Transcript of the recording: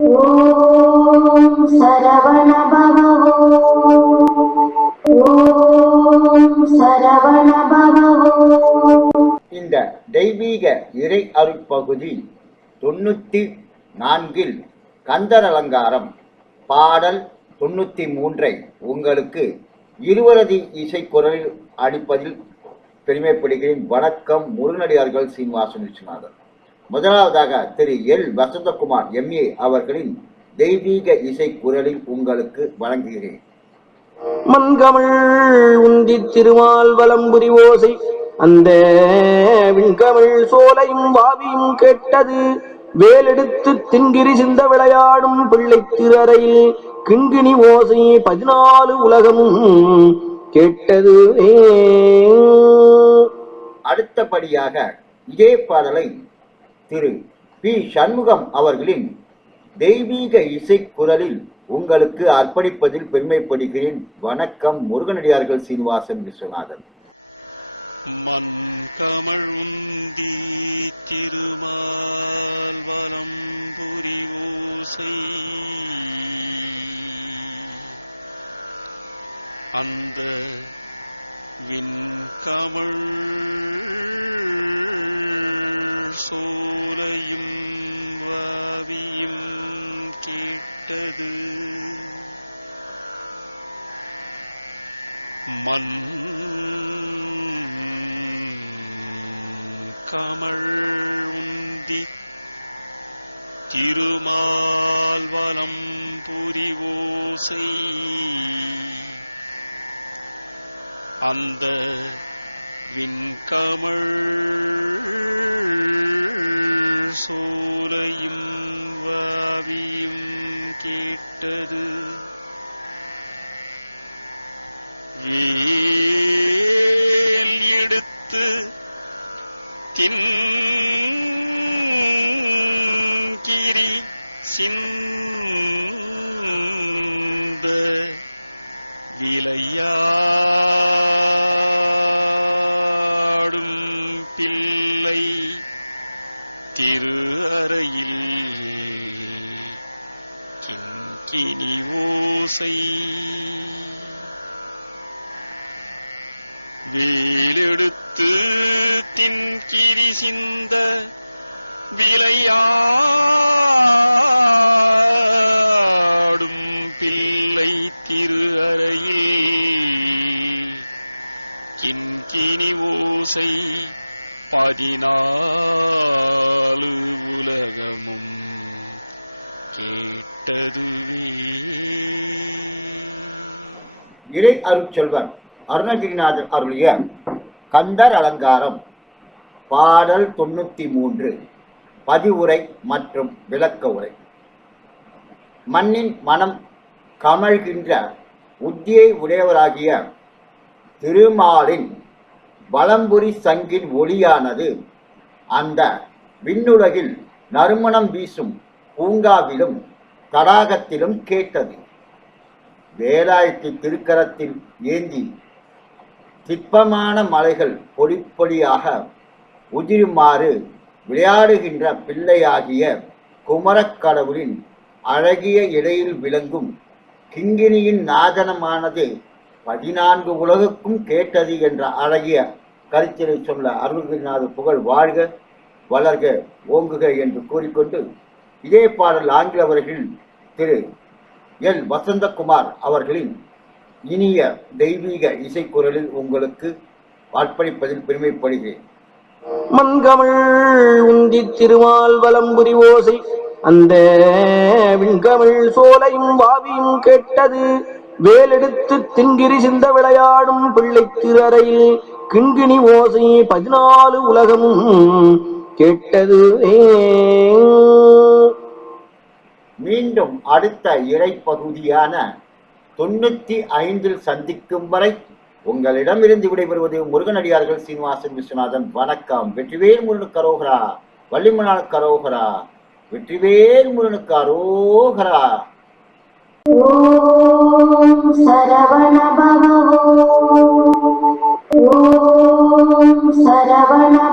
இந்த தெய்வீக இறை அருட்பகுதி தொண்ணூத்தி நான்கில் கந்தர் அலங்காரம் பாடல் தொண்ணூத்தி மூன்றை உங்களுக்கு இருவரதி இசைக்குரலில் அடிப்பதில் பெருமைப்படுகிறேன். வணக்கம் முருகனடியார்கள் சீனிவாசன் விஸ்வநாதன் முதலாவதாக திரு எல். வசந்தகுமார் எம்ஏ அவர்களின் தெய்வீக இசை குரலில் உங்களுக்கு வழங்குகிறேன். மண்கமிழ் உந்தி திருமால் வலம்புரி ஓசை அந்த விண்கமிழ் சோலையும் வாவியும் கேட்டது வேலெடுத்து தின்கிரி சிந்த விளையாடும் பிள்ளை திரறையில் கிண்கிணி ஓசை பதினாலு உலகமும் கேட்டது. அடுத்தபடியாக இதே பாடலை திரு பி. சண்முகம் அவர்களின் தெய்வீக இசை குரலில் உங்களுக்கு அர்ப்பணிப்பதில் பெருமைப்படுகிறேன். வணக்கம் முருகனடியார்கள் சீனிவாசன் விஸ்வநாதன். மண் கமழ் திருமால் வலம் புரிவோசை ஓசை அந்த சோ வாயும் வாவியும் கேட்டது. மண் கமழ் உந்தி திருமால் வலம் புரிவோசை அந்த விண்கமழ் சோலையும் வாவியும் கேட்டது. வேல் எடுத்து தின்கிரி சிந்த விளையாடும் பிள்ளை திரு அறையில் கிண்கிணி ஓசை. வேலெடுத்து தின்கிரி சிந்த விளையாடும் பிள்ளை திரு அறையில் கிண்கிணி ஓசை. பதினாலு உலகமும் கேட்டதுவே. இறை அருட்செல்வர் அருணகிரிநாதர் அருளிய கந்தர் அலங்காரம் பாடல் தொண்ணூத்தி மூன்று பதிவுரை மற்றும் விளக்க உரை. மண்ணின் மனம் கமழ்கின்ற உத்தியை உடையவராகிய திருமாலின் வலம்புரி சங்கின் ஒளியானது. அந்த விண்ணுலகில் நறுமணம் வீசும் பூங்காவிலும் தடாகத்திலும் கேட்டது. வேலாயத்தை திருக்கரத்தில் ஏந்தி சிற்பமான மலைகள் பொடி பொடியாக உதிருமாறு விளையாடுகின்ற பிள்ளையாகிய குமரக்கடவுளின் அழகிய இடையில் விளங்கும் கிங்கினியின் நாதனமானது பதினான்கு உலகுக்கும் கேட்டது என்ற அழகிய கருத்தினை சொல்ல அருள்கிரிநாத புகழ் வாழ்க வளர்க ஓங்குக என்று கூறிக்கொண்டு இதே பாடல் ஆங்கில ஆங்கிலவர்கள் திரு எல் வசந்தகுமார் அவர்களின் இனிய தெய்வீக இசைக்குரலில் உங்களுக்கு அர்ப்பணிப்பதில் பெருமைப்படுகிறேன். மண்கமிழ் உந்தி திருமால் வலம்புரி ஓசை அந்த விண்கமிழ் சோலையும் வாவியும் கேட்டது வேலெடுத்து தின்கிரி சிந்த விளையாடும் பிள்ளை திரறையில் கிண்கிணி ஓசை பதினாலு உலகமும் கெட்டது மீண்டும் அடுத்த இறைப்பகுதியான தொண்ணூத்தி ஐந்தில் சந்திக்கும் வரை உங்களிடமிருந்து விடைபெறுவது முருகனடியார்கள் சீனிவாசன் விஸ்வநாதன். வணக்கம். வெற்றிவேல் முருகனுக்கு கரோகரா வள்ளிமலால் கரோகரா வெற்றிவேல் முருகனுக்கு அரோகரா. சரவணபா Never know.